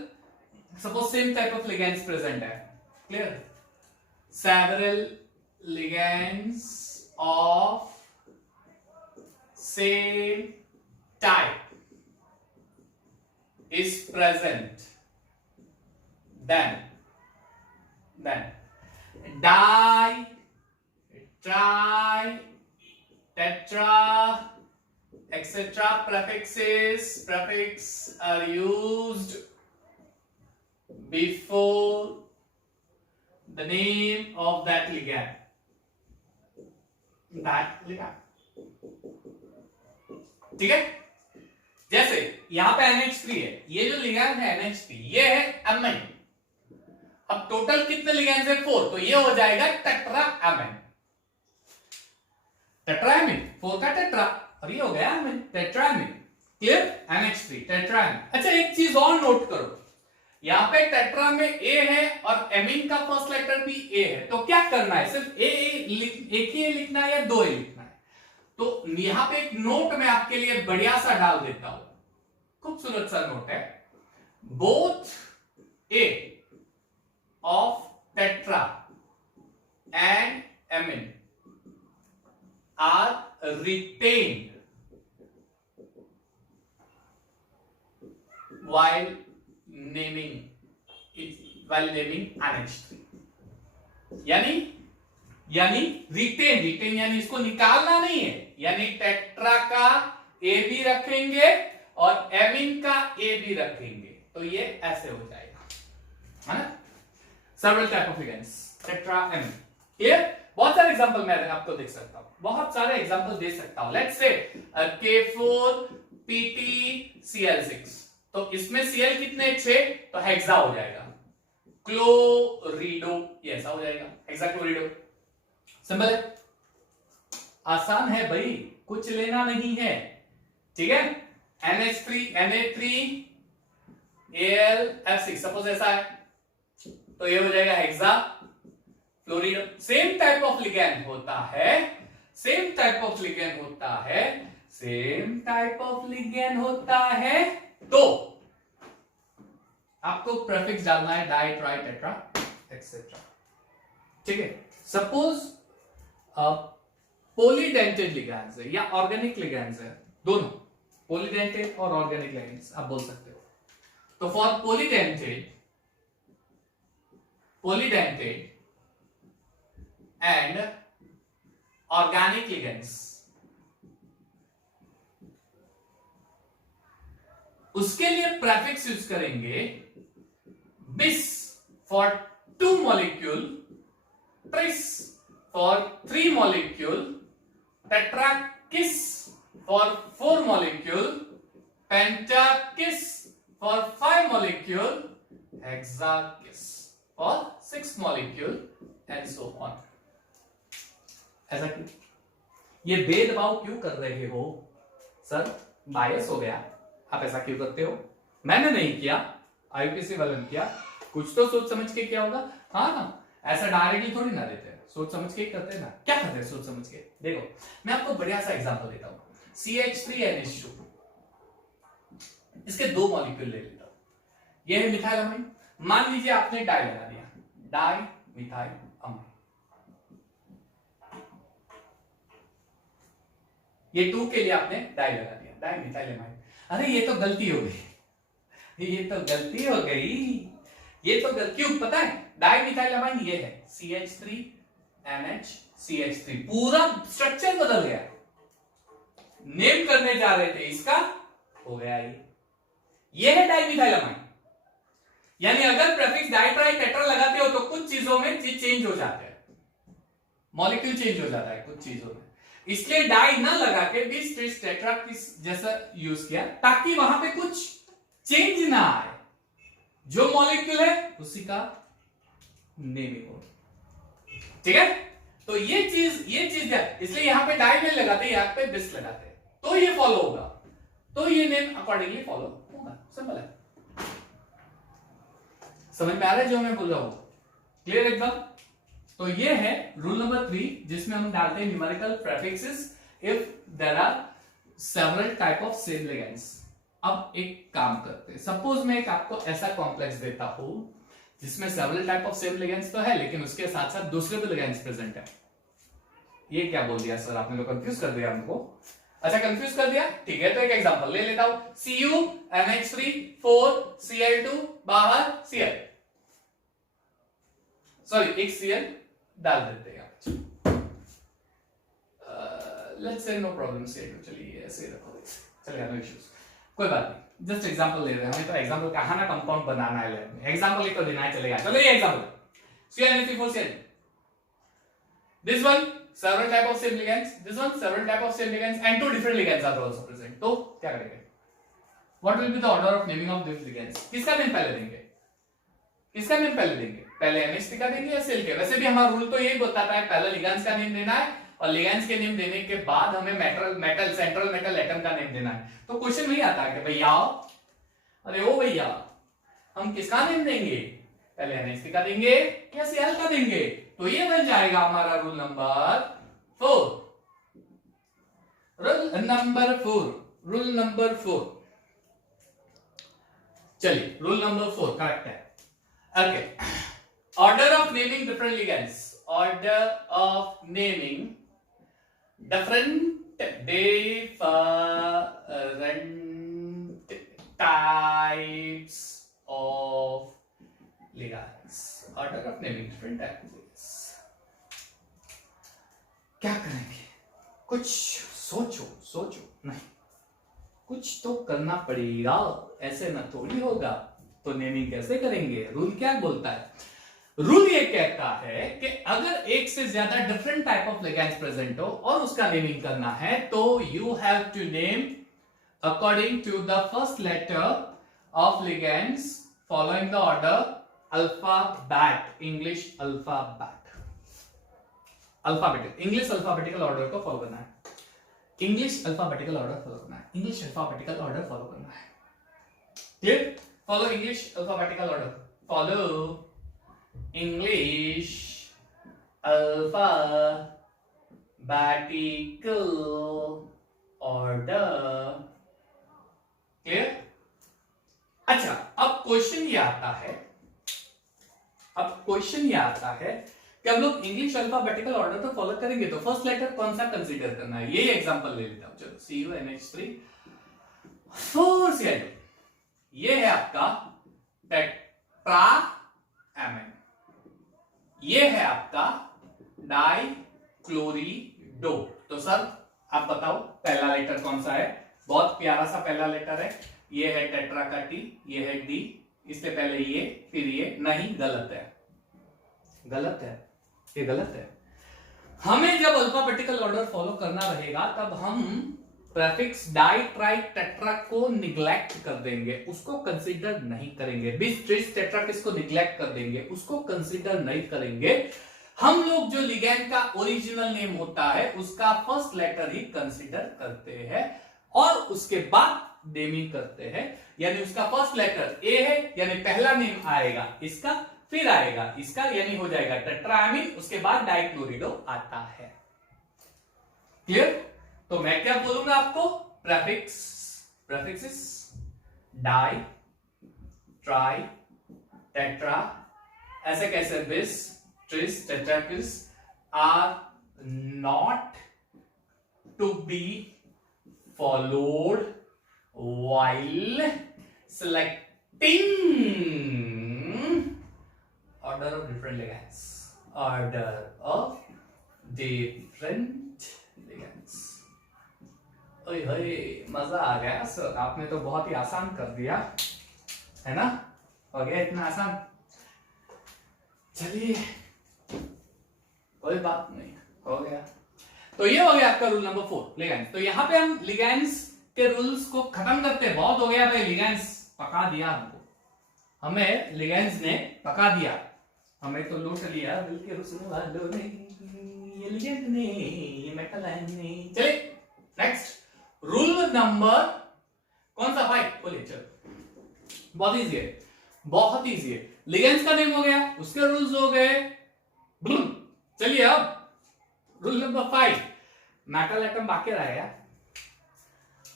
suppose same type of ligands present है, clear? several ligands of same type is present, then di, tri, tetra, etc. prefix are used before the name of that ligand, ठीक है? जैसे यहां पे NH3 है, ये जो लिगैंड है NH3, ये है एमाइन। अब टोटल कितने लिगैंड्स है 4, तो ये हो जाएगा टेट्राएमाइन। टेट्राएमाइन 4 का टेट्रा, और ये हो गया एमाइन, टेट्राएमाइन। क्लियर? NH3 टेट्राएमाइन। अच्छा एक चीज और नोट करो, यहां पे टेट्रा में ए है और एमीन का फर्स्ट लेटर भी ए है, तो क्या करना है, सिर्फ एक ही लिखना है या 2 लिखना है? तो यहां पे एक नोट मैं आपके लिए बढ़िया सा डाल देता हूं, खूबसूरत सा नोट है। Both a of tetra and amine are retained while naming NH3। यानी रिटेन यानी इसको निकालना नहीं है, यानी टेट्रा का ए भी रखेंगे और एमिन का ए भी रखेंगे, तो ये ऐसे हो जाएगा, है ना? Several type of ligands, tetra, amine. Clear? बहुत सारे एग्जांपल मैं आपको देख सकता हूं, बहुत सारे एग्जांपल दे सकता हूं। लेट्स से K4PtCl6, तो इसमें Cl कितने 6, तो हेक्सा हो जाएगा। क्लोरिडो, ये ऐसा हो जाएगा, हेक्साक्लोरिडो। सिंपल है, आसान है भाई, कुछ लेना नहीं है, ठीक है? NH3 Na3 Al सपोज ऐसा है, तो ये हो जाएगा hexafluorido. Same type of ligand होता है सेम टाइप ऑफ लिगेंड होता है तो आपको प्रेफिक्स डालना है डाई, ट्राई, टेट्रा एक्सेट्रा। ठीक है, सपोज पॉलीडेंटेड लिगेंड्स है या ऑर्गेनिक लिगेंड्स है, दोनों पॉलीडेंटेड और ऑर्गेनिक लिगेंड्स आप बोल सकते हो। तो for polydentate and organic ligands, उसके लिए प्रेफिक्स यूज करेंगे bis for 2 molecule, tris for 3 molecule, tetrakis for 4 molecule, pentakis for 5 molecule, hexakis for 6 molecule and so on। ऐसा क्यों? ये भेदभाव क्यों कर रहे हो सर? बायस हो गया, आप ऐसा क्यों करते हो? मैंने नहीं किया, आईपीसी वाले ने किया। कुछ तो सोच समझ के किया होगा। हाँ ना, ऐसा डायरेक्टली थोड़ी ना देते हैं, सोच समझ के करते हैं ना। क्या करते हैं सोच समझ के? देखो मैं आपको बढ़िया सा एग्जांपल देता हूं। CH3NH2, इसके 2 मॉलिक्यूल ले लेता हूं। ये है मिथाइलअमाइन। मान लीजिए आपने डाई लगा दिया, डाई मिथाइलअमाइन। ये 2 के लिए आपने डाई लगा दिया, डाई मिथाइलअमाइन। अरे ये तो गलती हो गई, ये तो गलती हो गई, ये तो क्यों पता है? डाइमिथाइलअमाइन ये है CH3NH CH3, पूरा स्ट्रक्चर बदल गया। नेम करने जा रहे थे इसका, हो गया ये है डाइमिथाइलअमाइन। यानी अगर प्रेफिक्स डाई, ट्राई, टेट्रा लगाते हो तो कुछ चीजों में चीज चेंज हो जाते हैं, मॉलिक्यूल चेंज हो जाता है कुछ चीजों में। इसलिए डाई ना लगा के बिस, ट्रिस, टेट्रा किस जैसा यूज किया ताकि वहां पे कुछ चेंज ना आए, जो मॉलिक्यूल है उसी का नेमिंग हो। ठीक है, तो ये चीज इसलिए यहां पे डाई में लगाते, यहां पे बिस लगाते, तो ये फॉलो होगा, तो ये नेम अकॉर्डिंगली फॉलो होगा। सिंपल है, समझ में आ रहा है जो मैं बोल रहा हूं? क्लियर एकदम? तो ये है रूल नंबर 3, जिसमें हम डालते हैं numerical prefixes if there are several type of same ligands. अब एक काम करते हैं, सपोज मैं एक आपको ऐसा कॉम्प्लेक्स देता हूं जिसमें several type of same ligands तो है, लेकिन उसके साथ साथ दूसरे भी लिगेंड्स प्रेजेंट है। ये क्या बोल दिया सर आपने? तो कंफ्यूज कर दिया हमको। अच्छा कंफ्यूज कर दिया, ठीक है, तो एक एग्जांपल ले लेता हूं। CuMH3 4Cl2 बाहर Cl, सॉरी एक Cl डाल देते हैं। Let's say no problem, Cl2 चलिए ऐसे रखो, चलेगा, नो इश्यूज, कोई बात नहीं। जस्ट एग्जांपल ले रहे हैं, हमें तो एग्जांपल कहां ना कंपाउंड बनाना है लैब में, एग्जांपल ही तो देना है, चलेगा। चलो ये example CnH4Cl, this one several type of same ligands, this one several type of same ligands and 2 different ligands are also present। तो क्या करेंगे? What will be the order of naming of these ligands? किसका name पहले देंगे? किसका name पहले देंगे? पहले NH3 का देंगे या सेल के? वैसे भी हमारा रूल तो यही बताता है पहले लिगेंड्स का नेम देना है और लिगेंड्स के नेम देने के बाद हमें मेटल सेंट्रल मेटल एटम का नेम देना है। तो क्वेश्चन वही आता है कि भैया, अरे ओ भैया, हम किसका नेम देंगे? पहले NH3 का देंगे या Cl का देंगे? तो ये बन जाएगा हमारा रूल नंबर 4। रूल नंबर 4 चलिए, रूल नंबर 4 करेक्ट है। Okay, order of naming different ligands, order of naming different types of ligands, order of naming different types. क्या करेंगे? कुछ सोचो, नहीं कुछ तो करना पड़ेगा, ऐसे ना थोड़ी होगा। तो नेमिंग कैसे करेंगे? रूल क्या बोलता है? रूल ये कहता है कि अगर एक से ज्यादा different type of ligands present हो और उसका नेमिंग करना है तो you have to name according to the first letter of ligands following the order alphabet, English alphabet, alphabetical, English alphabetical order को फॉलो करना है, इंग्लिश अल्फाबेटिकल ऑर्डर फॉलो करना है, इंग्लिश अल्फाबेटिकल ऑर्डर फॉलो करना है। Clear? Follow English alphabetical order, follow English alphabetical order. Clear? अच्छा, अब question ये आता है कि हम लोग इंग्लिश अल्फाबेटिकल ऑर्डर तो फॉलो करेंगे, तो फर्स्ट लेटर कौन सा कंसीडर करना है, ये एग्जांपल ले लेता हूं। चलो, CuNH3 4Cl, ये है आपका टेट्राएमिन, ये है आपका डाइक्लोरिडो। तो सर आप बताओ पहला लेटर कौन सा है? बहुत प्यारा सा पहला लेटर है, ये है टेट्रा का T, ये है D, इससे पहले ये, फिर ये। नहीं, गलत है, ये गलत है। हमें जब अल्फाबेटिकल ऑर्डर फॉलो करना रहेगा तब हम प्रेफिक्स डाई, ट्राई, टेट्रा को निग्लेक्ट कर देंगे, उसको कंसीडर नहीं करेंगे। बिस, ट्रिस, टेट्रा किसको निग्लेक्ट कर देंगे, उसको कंसीडर नहीं करेंगे। हम लोग जो लिगैंड का ओरिजिनल नेम होता है उसका फर्स्ट लेटर ही कंसीडर करते हैं और उसके बाद नेमिंग करते हैं। यानी उसका फर्स्ट लेटर ए है, यानी पहला नेम आएगा इसका, फिर आएगा इसका, यानी हो जाएगा टेट्राएमिन, उसके बाद डाइक्लोरिडो आता है। क्लियर? तो मैं क्या बोलूंगा आपको? प्रेफिक्सेस डाई, ट्राई, टेट्रा, ऐसे कैसे bis, tris, tetrakis are not to be followed while selecting order of different ligands. ओए मजा आ गया सर, आपने तो बहुत ही आसान कर दिया है ना, हो गया इतना आसान। चलिए कोई बात नहीं, हो गया। तो ये हो गया आपका रूल नंबर 4, लिगैंड्स। तो यहां पे हम लिगैंड्स के रूल्स को खत्म करते हैं। बहुत हो गया भाई, लिगैंड्स पका दिया हमको, हमें लिगैंड्स ने पका दिया, हमें तो लूट लिया दिल के हुस्न वालों ने, ये लिगैंड ने, ये मेटल आयन ने। चलिए नेक्स्ट रूल नंबर कौन सा? 5 बोलिए। चलो बहुत इजी है, बहुत इजी है। लिगैंड्स का नेम हो गया, उसके रूल्स हो गए। चलिए अब रूल नंबर 5, मेटल एटम बाकी रह गया,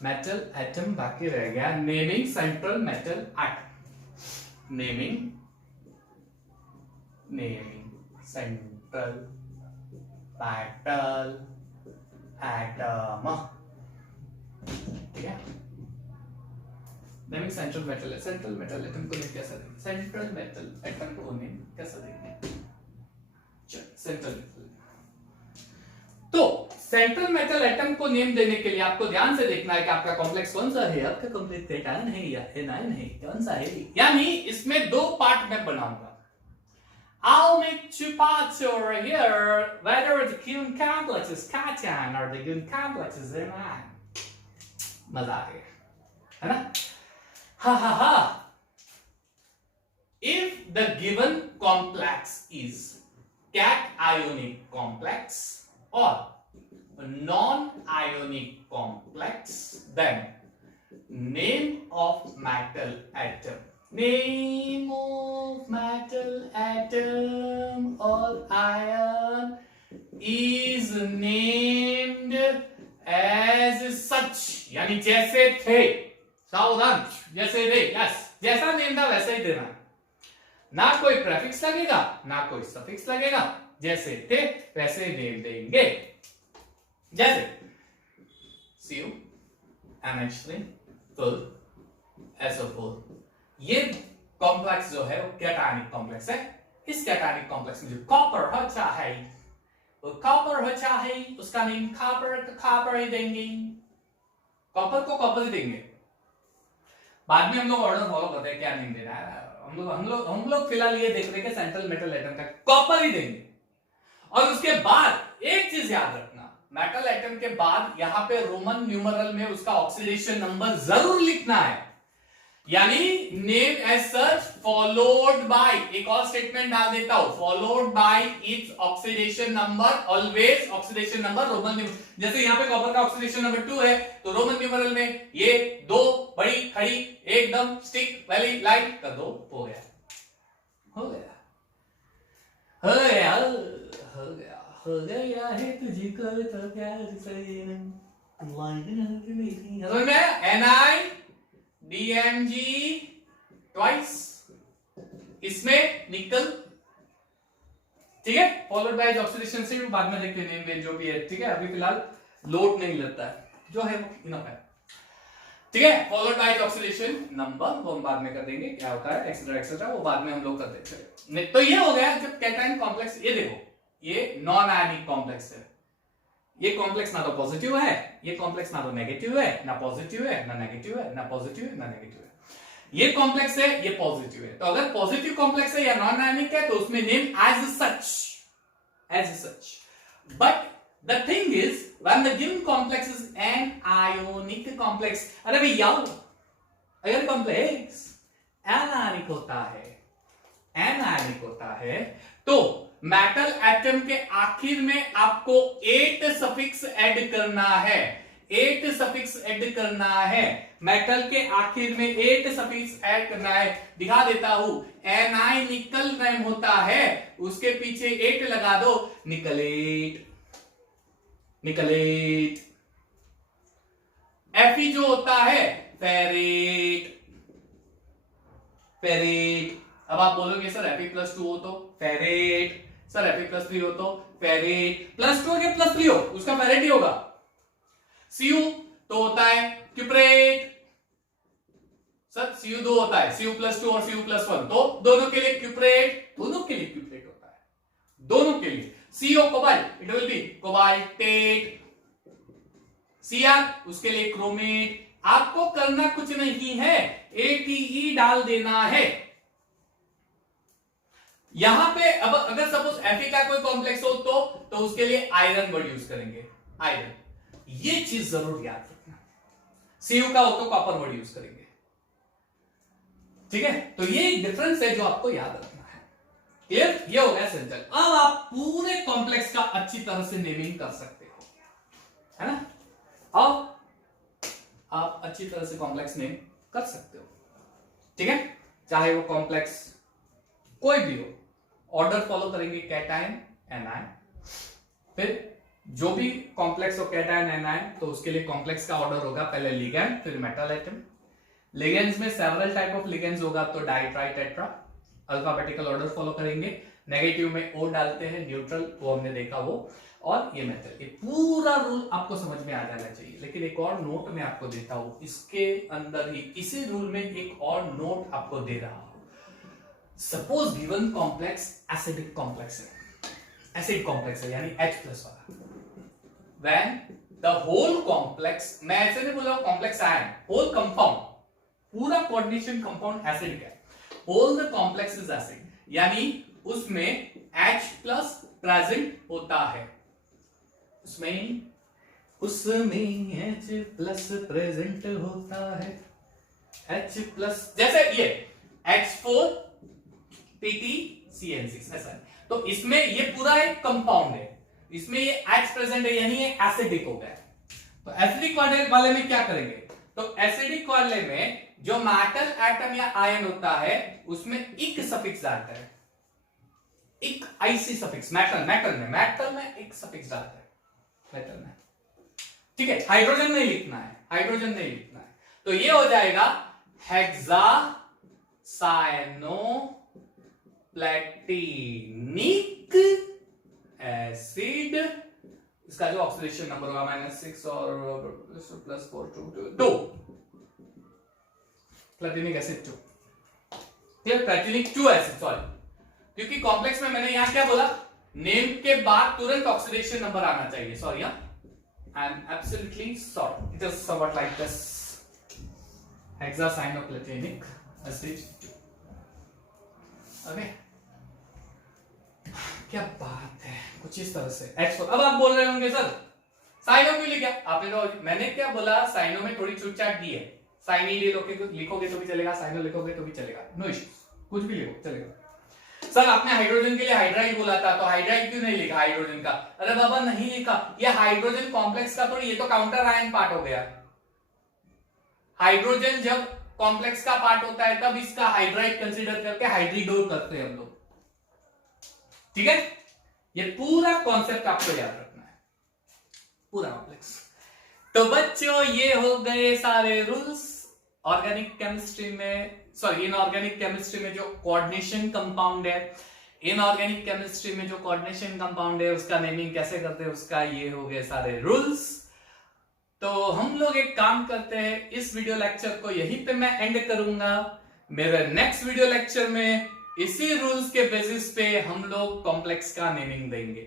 मेटल एटम बाकी रह गया। Naming central metal atom, naming central metal atom, ठीक है। नेमिंग सेंट्रल मेटल एटम को नेम कैसा देंगे? सेंट्रल मेटल एटम को नेम कैसा देंगे? Central metal. तो सेंट्रल मेटल एटम को नेम देने के लिए आपको ध्यान से देखना है कि आपका कॉम्प्लेक्स कौन सा है, आपका कॉम्प्लेक्स कैटायन है या एनायन है, कौन सा है। यानी इसमें दो पार्ट में बनाऊंगा। I'll make 2 parts over here, whether the given complex is cation or the given complex is anion. मजा आ गया, है ना? हा। If the given complex is cationic complex or non-ionic complex, then name of metal atom or ion is named as such, यानी जैसे थे, सावधान, जैसे थे, यस, जैसा नेम था वैसे ही देना, ना कोई प्रेफिक्स लगेगा ना कोई सफिक्स लगेगा, जैसे थे वैसे नेम देंगे। जैसे CuNH3 full SO4, ये कॉम्प्लेक्स जो है वो कैटायनिक कॉम्प्लेक्स है। इस कैटायनिक कॉम्प्लेक्स में जो कॉपर होता है वो कॉपर होता है, उसका नेम कॉपर ही देंगे, कॉपर को कॉपर ही देंगे। बाद में हम लोग ऑर्डर फॉलो करते हैं क्या नेम देना है। हम लोग फिलहाल ये देख रहे हैं कि सेंट्रल मेटल एटम का कॉपर ही देंगे। और उसके बाद एक चीज याद रखना, मेटल एटम के बाद यहां पे रोमन न्यूमरल में उसका ऑक्सीडेशन नंबर जरूर लिखना है, यानी name as such followed by, एक और स्टेटमेंट डाल देता हूं, followed by its oxidation number, always oxidation number Roman numeral. जैसे यहां पे कॉपर का ऑक्सीडेशन नंबर 2 है तो रोमन न्यूमरल में ये 2 बड़ी खड़ी एकदम स्टिक वाली लाइन कर दो, हो गया है तुझको तो प्यार से समझ में आया? NiDMg ट्वाइस, इसमें निकल, ठीक है, फॉलोड बाय ऑक्सीडेशन से बाद में देखते हैं जो भी है, ठीक है, अभी फिलहाल लोड नहीं लेता है, जो है वो इनफ है, ठीक है। फॉलोड बाय ऑक्सीडेशन नंबर वो हम बाद में कर देंगे, क्या होता है एक्सेट्रा एक्सेट्रा, वो बाद में हम लोग कर देते हैं। तो ये हो गया जब कैटायन कॉम्प्लेक्स, ये देखो ये नॉन आयनिक कॉम्प्लेक्स है, ये कॉम्प्लेक्स ना तो पॉजिटिव है, ये कॉम्प्लेक्स ना तो नेगेटिव है, ना पॉजिटिव है ना नेगेटिव है, ना पॉजिटिव है ना नेगेटिव है, ये कॉम्प्लेक्स है, ये पॉजिटिव है। तो अगर पॉजिटिव कॉम्प्लेक्स है या नॉन आयनिक है तो उसमें name as such, but the thing is when the given complex is an ionic complex, अरे भैया अगर कॉम्प्लेक्स एनायनिक होता है तो मेटल एटम के आखिर में आपको 8 सफिक्स ऐड करना है, 8 सफिक्स ऐड करना है, मेटल के आखिर में 8 सफिक्स ऐड करना है। दिखा देता हूं, एनआई निकल नेम होता है, उसके पीछे 8 लगा दो, निकलेट। Fe जो होता है फेरेट। अब आप बोलोगे सर Fe+2 हो तो फेरेट, सर Fe+3 हो तो फेरेट, +2 के +3 हो उसका फेरेट ही होगा। Cu तो होता है क्यूप्रेट, सर Cu 2 होता है, Cu+2 और Cu+1, तो दोनों के लिए क्यूप्रेट होता है, दोनों के लिए। CO cobalt, it will be cobaltate, Cr उसके लिए क्रोमेट। आपको करना कुछ नहीं है, ATE डाल देना है यहां पे। अब अगर सपोज Fe का कोई कॉम्प्लेक्स हो तो उसके लिए आयरन वर्ड यूज करेंगे, आयरन, ये चीज जरूर याद रखना। Cu का हो तो कॉपर वर्ड यूज करेंगे, ठीक है। तो ये एक डिफरेंस है जो आपको याद रखना है, क्लियर? ये हो गया सिंपल। अब आप पूरे कॉम्प्लेक्स का अच्छी तरह से नेमिंग कर सकते हो, है ना। अब आप अच्छी तरह से कॉम्प्लेक्स नेम कर सकते हो, ठीक है, चाहे वो कॉम्प्लेक्स कोई भी हो। ऑर्डर फॉलो करेंगे, कैटायन एनायन, फिर जो भी कॉम्प्लेक्स हो कैटायन एनायन तो उसके लिए कॉम्प्लेक्स का ऑर्डर होगा, पहले लिगैंड फिर मेटल एटम। लिगेंड्स में सेवरल टाइप ऑफ लिगेंड्स होगा तो di tri tetra, alphabetical order follow करेंगे। नेगेटिव में O डालते हैं, न्यूट्रल वो हमने देखा वो, और ये मेथड। ये पूरा रूल आपको समझ में आ जाना चाहिए, लेकिन एक और नोट मैं आपको देता हूं, इसके अंदर ही इसी रूल में एक और नोट आपको दे रहा हूं। Suppose given complex acidic complex है, एसिड कॉम्प्लेक्स है यानी H+ वाला, व्हेन द होल कॉम्प्लेक्स, मैं ऐसे नहीं बोल रहा हूं कॉम्प्लेक्स आयन, होल कंपाउंड, पूरा कोऑर्डिनेशन कंपाउंड एसिड का, whole the complex is acid, यानी उसमें H+ प्रेजेंट होता है, उसमें H+ प्रेजेंट होता है, H+, जैसे ये H4 PtCN6 ऐसा है। तो इसमें ये पूरा एक कंपाउंड है, इसमें ये H प्रेजेंट है यानी ये एसिडिक हो गया। तो एसिडिक वाले में क्या करेंगे, तो एसिडिक वाले में जो मेटल एटम या आयन होता है उसमें इक सफिक्स डालता है, इक आईसी सफिक्स, मेटल में एक सफिक्स डालता है, मेटल में, ठीक है। हाइड्रोजन नहीं लिखना है, तो ये हो जाएगा हेक्सासाइनोप्लेटिनिक एसिड। इसका जो ऑक्सीडेशन नंबर होगा -6 और +4 2 प्लेटिनिक एसिड 2, प्लेटिनिक 2 एसिड, सॉरी, क्योंकि कॉम्प्लेक्स में मैंने यहां क्या बोला, नेम के बाद तुरंत ऑक्सीडेशन नंबर आना चाहिए, sorry, I am absolutely sorry, it is somewhat like this, hexacyanoplatinic acid 2। Okay, क्या बात है, कुछ इस तरह से H4। अब आप बोल रहे होंगे सर साइनो क्यों लिखा आपने, तो मैंने क्या बोला, साइनो में थोड़ी छूटछाट दी है, साइन ई लिखोगे तो भी चलेगा, साइनो लिखोगे तो भी चलेगा, नो इश्यू, कुछ भी लिखो चलेगा। सर आपने हाइड्रोजन के लिए हाइड्राइड बोला था, तो हाइड्राइड क्यों नहीं लिखा हाइड्रोजन का, अरे बाबा नहीं लिखा, ये हाइड्रोजन कॉम्प्लेक्स का थोड़ी, ये तो काउंटर आयन पार्ट हो गया। हाइड्रोजन जब कॉम्प्लेक्स का पार्ट होता है तब इसका हाइड्राइड कंसीडर करके हाइड्रिडोर करते हैं हम लोग, ठीक है। ये पूरा कॉन्सेप्ट आपको याद रखना है, पूरा कॉम्प्लेक्स। तो बच्चों ये हो गए सारे रूल्स ऑर्गेनिक केमिस्ट्री में, सॉरी इनऑर्गेनिक केमिस्ट्री में जो कोऑर्डिनेशन कंपाउंड है, इनऑर्गेनिक केमिस्ट्री में जो कोऑर्डिनेशन कंपाउंड है उसका नेमिंग कैसे करते हैं उसका ये हो गए सारे रूल्स। तो हम लोग एक काम करते हैं, इस वीडियो लेक्चर को यहीं पे मैं एंड करूंगा। मेरे नेक्स्ट वीडियो लेक्चर में इसी रूल्स के बेसिस पे हम लोग कॉम्प्लेक्स का नेमिंग देंगे,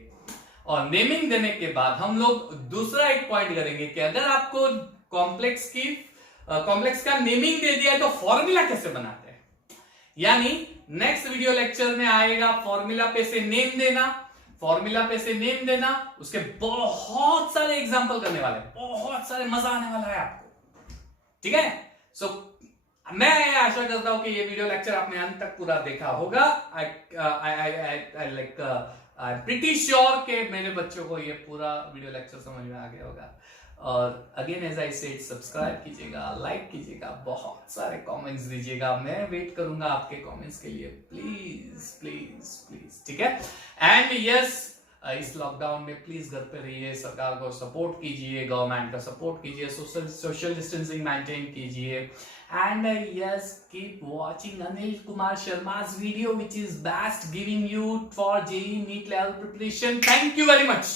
और नेमिंग देने के बाद हम लोग दूसरा एक पॉइंट करेंगे कि अगर आपको कॉम्प्लेक्स का नेमिंग दे दिया है तो फॉर्मूला कैसे बनाते हैं। यानी नेक्स्ट वीडियो लेक्चर में आएगा फॉर्मूला पे से नेम देना, फॉर्मूला पे से नेम देना, उसके बहुत सारे एग्जांपल करने वाले, बहुत सारे मजा आने वाला है आपको, ठीक है। सो मैं आशा करता हूं कि ये वीडियो लेक्चर आपने अंत तक पूरा देखा होगा। आई एम प्रीटी श्योर कि मेरे बच्चों को ये पूरा वीडियो लेक्चर समझ में आ गया होगा। और again as I said, subscribe कीजिएगा, लाइक कीजिएगा, बहुत सारे कमेंट्स दीजिएगा, मैं वेट करूंगा आपके कमेंट्स के लिए, प्लीज प्लीज प्लीज, ठीक है। एंड यस, इस लॉकडाउन में प्लीज घर पे रहिए, सरकार को सपोर्ट कीजिए, गवर्नमेंट का सपोर्ट कीजिए, सोशल डिस्टेंसिंग मेंटेन कीजिए, and yes keep watching Anil Kumar Sharma's video which is best giving you for JEE NEET level preparation. Thank you very much.